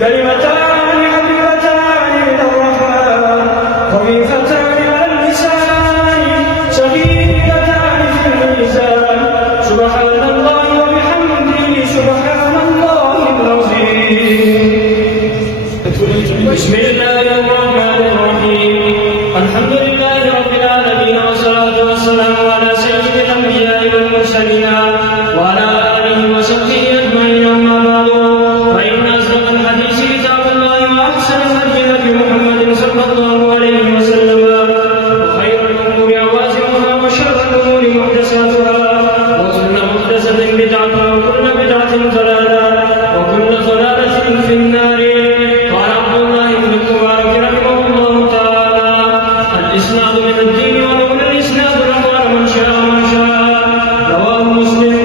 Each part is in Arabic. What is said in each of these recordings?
كلمتان حبيبتان إلى الرحمن خفيفتان على اللسان ثقيلتان في الميزان سبحان الله وبحمده سبحان الله العظيم. بسم الله الرحمن الرحيم. الحمد لله رب العالمين والصلاة والسلام على سيد الأنبياء والمرسلين وعلى آله وصحبه أجمعين. أما بعد فإن أصدق الحديث كتاب الله وأحسن الهدي هدي محمد صلى الله عليه وسلم وخير الأمور عوازمها وشر الأمور محدثاتها وكل محدثة بدعة وكل بدعة ضلالة وكل ضلالة في النار. قال عبد الله بن المبارك رحمه الله تعالى: الإسناد من الدين ولولا الإسناد لقال من شاء ما شاء. رواه مسلم.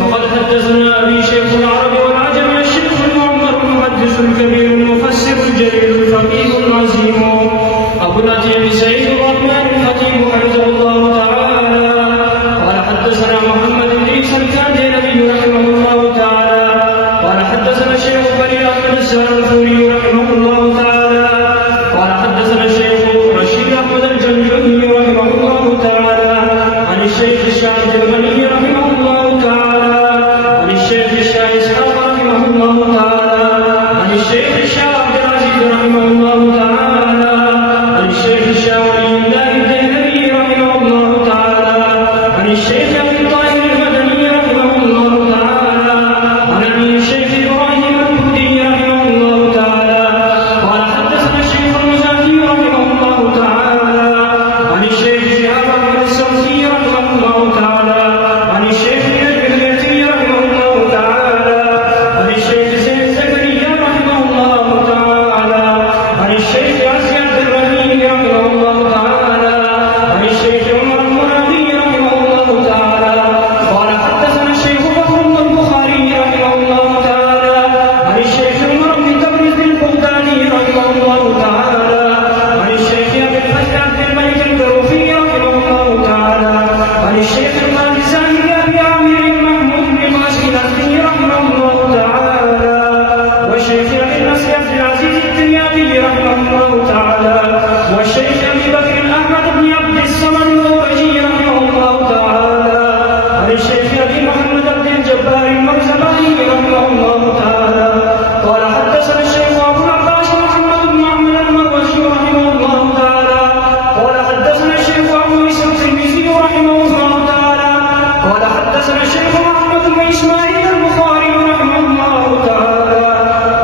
وقد حدثنا أبي شيخ العرب والعجم الشيخ المعمر المحدث الكبير المفسر الجليل الفقيه العظيم أبو العتيق سيد الرحمن الخطيب حفظه الله تعالى. قال حدثنا محمد بن عيسى الكاندي رحمه الله تعالى. قال حدثنا الشيخ بني أحمد السارفوري رحمه الله تعالى. قال حدثنا الشيخ رشيد أحمد الجنجوني رحمه الله تعالى عن الشيخ الشاهد الغني رحمه الله تعالى عن الشيخ الشاه إسحاق رحمه الله تعالى عن الشيخ الشاه عبد العزيز رحمه الله تعالى عن الشيخ الشاه ولي الله الدهلوي رحمه الله تعالى عن الشيخ أبي الطاهر المدني رحمه الله تعالى عن أبي الشيخ إبراهيم البهدي رحمه الله تعالى. قال حدثنا الشيخ المزاحي رحمه الله تعالى عن الشيخ شهاب بن السوسي رحمه الله تعالى عن الشيخ البيتي رحمه الله تعالى عن الشيخ زيد زكريا رحمه الله تعالى عن الشيخ عزي عبد الرحيم رحمه الله تعالى عن الشيخ عمر المرادي رحمه الله تعالى. قال حدثنا الشيخ بكر بن البخاري رحمه الله تعالى عن الشيخ عمر بن تبريز البغدادي رحمه الله تعالى عن الشيخ ابي الفتح عبد الملك البروفي رحمه الله تعالى عن الشيخ القادساني ابي عامر محمود بن قاسم الأخضري رحمه الله تعالى والشيخ ابي النصر عبد العزيز التريابي رحمه الله تعالى والشيخ ابي بكر احمد بن عبد الصمد الغورجي رحمه الله تعالى عن الشيخ ابي محمد بن الجبار المرزباني رحمه الله تعالى. قال حدثنا الشيخ ابو العباس محمد بن احمد المروزي رحمه الله تعالى. قال حدثنا الشيخ ابو عيسى الترمذي رحمه الله تعالى. قال حدثنا الشيخ محمد بن اسماعيل البخاري رحمه الله تعالى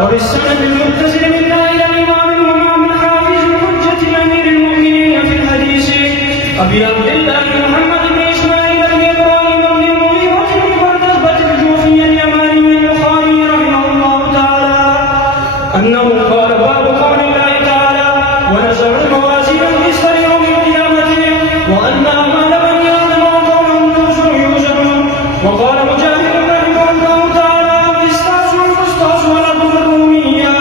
وبالسند المتصل منا الى الامام الامام الحافظ الحجه الامير المؤمنين في الحديث ابي عبد الله محمد بن اسماعيل بن ابراهيم بن المغيرة بن بردزبة الجوفي اليماني البخاري رحمه الله تعالى انه قال: باب قول الله تعالى: ونزع الموازين القسط ليوم القيامه وان اعمال بني ادم وقولهم يوزنون. وقال مجاهد رحمه الله تعالى: القسطاس والقسطاس والعدل الرومية.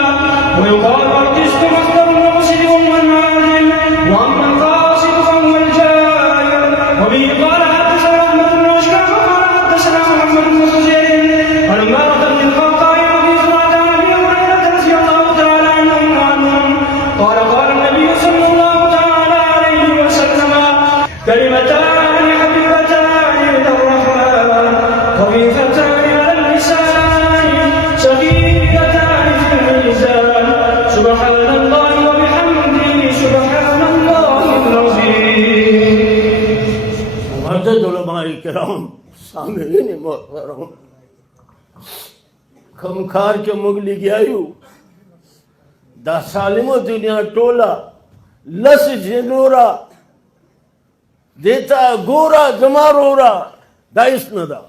ويقال: القسط مصدر مقصد والعادل واما القاصد فهو الجائر. وبه قال حدثنا احمد بن اشكر قال حدثنا محمد بن خزير عن عمارة بن الخطاب وابي زرعة عن ابي هريرة رضي الله تعالى عنهم قال: قال النبي صلى الله تعالى عليه وسلم: كلمتان حبيبتان الى الرحمن خفيفتان على اللسان ثقيلتان في الميزان سبحان الله وبحمده سبحان الله العظيم. معزز علماء کرام سامعین محترم خمخار کے مغلی گیایو دا سالمو دنیا ٹولا لس جنورا دیتا گورا دمارورا دا اس ندا